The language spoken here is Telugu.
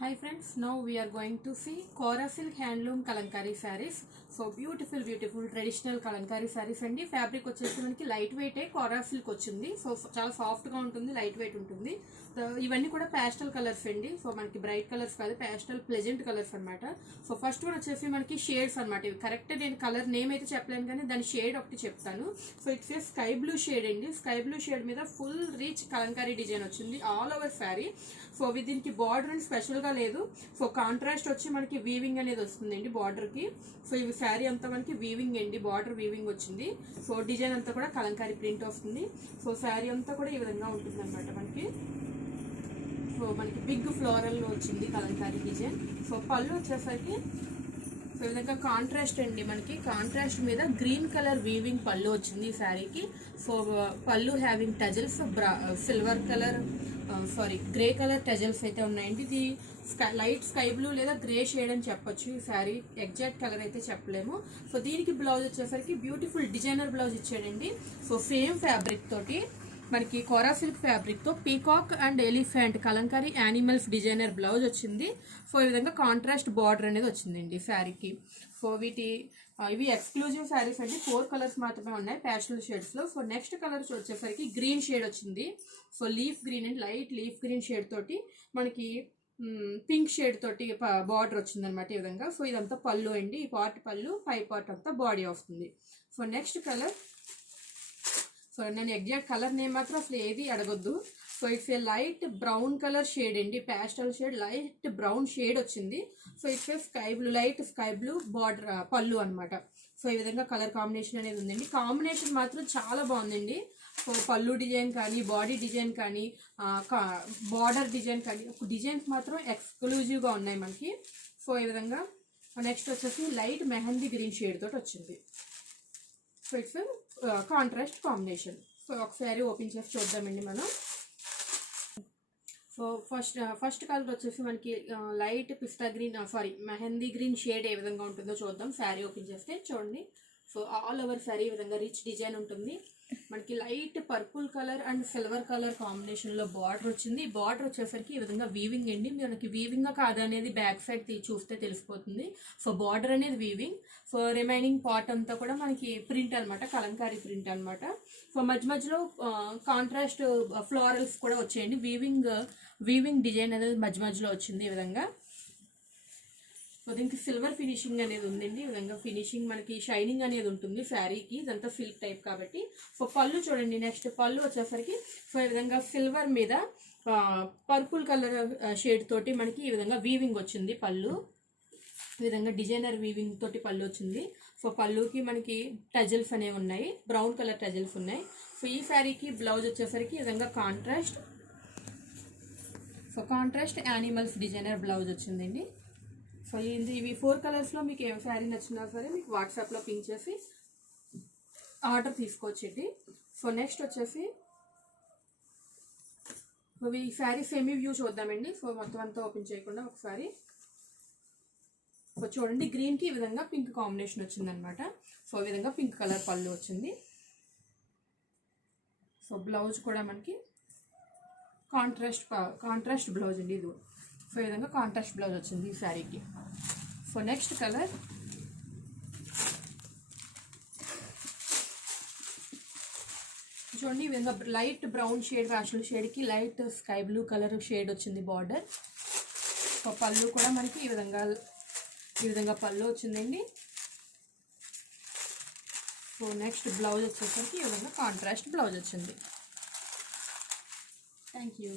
Hi friends, now we are going to see Kora Silk Handloom Kalankari sarees. So beautiful traditional Kalankari sarees and fabric వచ్చేసి మనకి లైట్ వెయిట్ Kora silk వచ్చింది. సో చాలా సాఫ్ట్ గా ఉంటుంది, లైట్ వెయిట్ ఉంటుంది. ఇవన్నీ కూడా pastel కలర్స్ అండి. సో మనకి బ్రైట్ కలర్స్ కాదు, pastel ప్లెజెంట్ కలర్స్ అన్నమాట. సో ఫస్ట్ వన్ వచ్చేసి మనకి షేడ్స్ అన్నమాట. ఇవి కరెక్ట్ నేను కలర్ నేమ్ అయితే చెప్పలేను కానీ దాని షేడ్ ఒకటి చెప్తాను. So it's a sky blue shade అండి. స్కై బ్లూ షేడ్ మీద ఫుల్ రిచ్ కలంకారీ డిజైన్ వచ్చింది ఆల్ ఓవర్ శారీ. సో దీనికి బార్డర్ అని స్పెషల్ గా లేదు. సో కాంట్రాస్ట్ వచ్చి మనకి వీవింగ్ అనేది వస్తుందండి బార్డర్ కి. సో ఇవి శారీ అంతా మనకి వీవింగ్ అండి, బార్డర్ వీవింగ్ వచ్చింది. సో డిజైన్ అంతా కూడా కలంకారీ ప్రింట్ వస్తుంది. సో శారీ అంతా కూడా ఈ విధంగా ఉంటుంది అనమాట మనకి. సో మనకి బిగ్ ఫ్లోరల్ లో వచ్చింది కలంకారీ డిజైన్. సో పళ్ళు వచ్చేసరికి సో ఈ విధంగా కాంట్రాస్ట్ అండి, మనకి కాంట్రాస్ట్ మీద గ్రీన్ కలర్ వీవింగ్ పళ్ళు వచ్చింది ఈ శారీకి. సో పళ్ళు having tassels, silver colour grey colour tassels అయితే ఉన్నాయండి. ఇది లైట్ స్కై బ్లూ లేదా గ్రే షేడ్ అని చెప్పొచ్చు. ఈ శారీ ఎగ్జాక్ట్ కలర్ అయితే చెప్పలేము. సో దీనికి బ్లౌజ్ వచ్చేసరికి బ్యూటిఫుల్ డిజైనర్ బ్లౌజ్ ఇచ్చాడండి. సో సేమ్ ఫ్యాబ్రిక్ తోటి మనకి కోరా సిల్క్ ఫ్యాబ్రిక్ తో peacock and elephant Kalamkari animals designer blouse వచ్చింది. సో ఈ విధంగా కాంట్రాస్ట్ బార్డర్ అనేది వచ్చిందండి శారీకి. సో ఇవి ఎక్స్క్లూజివ్ శారీస్ అండి. 4 కలర్స్ మాత్రమే ఉన్నాయి ప్యాస్టల్ షేడ్స్ లో. సో నెక్స్ట్ కలర్స్ వచ్చేసరికి గ్రీన్ షేడ్ వచ్చింది. So leaf green and light leaf green shade తోటి మనకి పింక్ షేడ్ తోటి బార్డర్ వచ్చింది అనమాట ఈ విధంగా. సో ఇదంతా పళ్ళు అండి. ఈ పార్ట్ పళ్ళు, పై పార్ట్ అంతా బాడీ వస్తుంది. సో నెక్స్ట్ కలర్, సో నేను ఎగ్జాక్ట్ కలర్ నేమ్ మాత్రం అసలు ఏది అడగొద్దు. So it's a light brown colour shade అండి, pastel shade light brown shade వచ్చింది. So it's a sky blue, light sky blue border పళ్ళు అనమాట. సో ఈ విధంగా కలర్ కాంబినేషన్ అనేది ఉందండి. కాంబినేషన్ మాత్రం చాలా బాగుందండి. సో పళ్ళు డిజైన్ కానీ, బాడీ డిజైన్ కానీ, బార్డర్ డిజైన్ కానీ, డిజైన్స్ మాత్రం ఎక్స్క్లూజివ్గా ఉన్నాయి మనకి. సో ఈ విధంగా నెక్స్ట్ వచ్చేసి లైట్ మెహందీ గ్రీన్ షేడ్ తోటి వచ్చింది. So it's contrast combination. So ఒకసారి ఓపెన్ చేసి చూద్దామండి మనం. సో ఫస్ట్ కలర్ వచ్చేసి మనకి లైట్ పిస్తా గ్రీన్ మెహందీ గ్రీన్ షేడ్ ఏ విధంగా ఉంటుందో చూద్దాం. శారీ ఓపెన్ చేస్తే చూడండి. సో ఆల్ ఓవర్ శారీ ఈ విధంగా రిచ్ డిజైన్ ఉంటుంది. మనకి light purple colour and silver colour combination లో బార్డర్ వచ్చింది. ఈ బార్డర్ వచ్చేసరికి ఈ విధంగా వీవింగ్ అండి. మనకి వీవింగ్ కాదు అనేది బ్యాక్ సైడ్ చూస్తే తెలిసిపోతుంది. సో బార్డర్ అనేది వీవింగ్. సో రిమైనింగ్ పార్ట్ అంతా కూడా మనకి ప్రింట్ అనమాట, కలంకారీ ప్రింట్ అనమాట. సో మధ్యలో కాంట్రాస్ట్ ఫ్లోరల్స్ కూడా వచ్చాయండి. వీవింగ్ డిజైన్ అనేది మధ్యలో వచ్చింది ఈ విధంగా. సో దీనికి సిల్వర్ ఫినిషింగ్ అనేది ఉందండి. ఈ విధంగా ఫినిషింగ్ మనకి షైనింగ్ అనేది ఉంటుంది శారీకి, ఇదంతా సిల్క్ టైప్ కాబట్టి. సో పళ్ళు చూడండి. నెక్స్ట్ పళ్ళు వచ్చేసరికి సో ఈ విధంగా సిల్వర్ మీద పర్పుల్ కలర్ షేడ్ తోటి మనకి ఈ విధంగా వీవింగ్ వచ్చింది పళ్ళు. ఈ విధంగా డిజైనర్ వీవింగ్ తోటి పళ్ళు వచ్చింది. సో పళ్ళుకి మనకి టజల్స్ అనేవి ఉన్నాయి, బ్రౌన్ కలర్ టజల్స్ ఉన్నాయి. సో ఈ శారీకి బ్లౌజ్ వచ్చేసరికి ఈ విధంగా కాంట్రాస్ట్ యానిమల్స్ డిజైనర్ బ్లౌజ్ వచ్చిందండి. సో ఇవి 4 కలర్స్లో మీకు ఏ శారీ నచ్చినా సరే మీకు వాట్సాప్లో పింక్ చేసి ఆర్డర్ తీసుకోవచ్చండి. సో నెక్స్ట్ వచ్చేసి ఈ శారీ సెమీ వ్యూ చూద్దామండి. సో మొత్తం అంతా ఓపెన్ చేయకుండా ఒకసారి సో చూడండి. గ్రీన్కి ఈ విధంగా పింక్ కాంబినేషన్ వచ్చిందనమాట. సో ఈ విధంగా పింక్ కలర్ పళ్ళు వచ్చింది. సో బ్లౌజ్ కూడా మనకి కాంట్రాస్ట్ బ్లౌజ్ అండి ఇది. సో ఈ విధంగా కాంట్రాస్ట్ బ్లౌజ్ వచ్చింది ఈ శారీకి. సో నెక్స్ట్ కలర్ చూడండి. ఈ విధంగా లైట్ బ్రౌన్ షేడ్ రాషల్ షేడ్కి light sky blue colour shade వచ్చింది బార్డర్. సో పళ్ళు కూడా మనకి ఈ విధంగా పళ్ళు వచ్చిందండి. సో నెక్స్ట్ బ్లౌజ్ వచ్చేసరికి ఈ విధంగా కాంట్రాస్ట్ బ్లౌజ్ వచ్చింది. Thank you.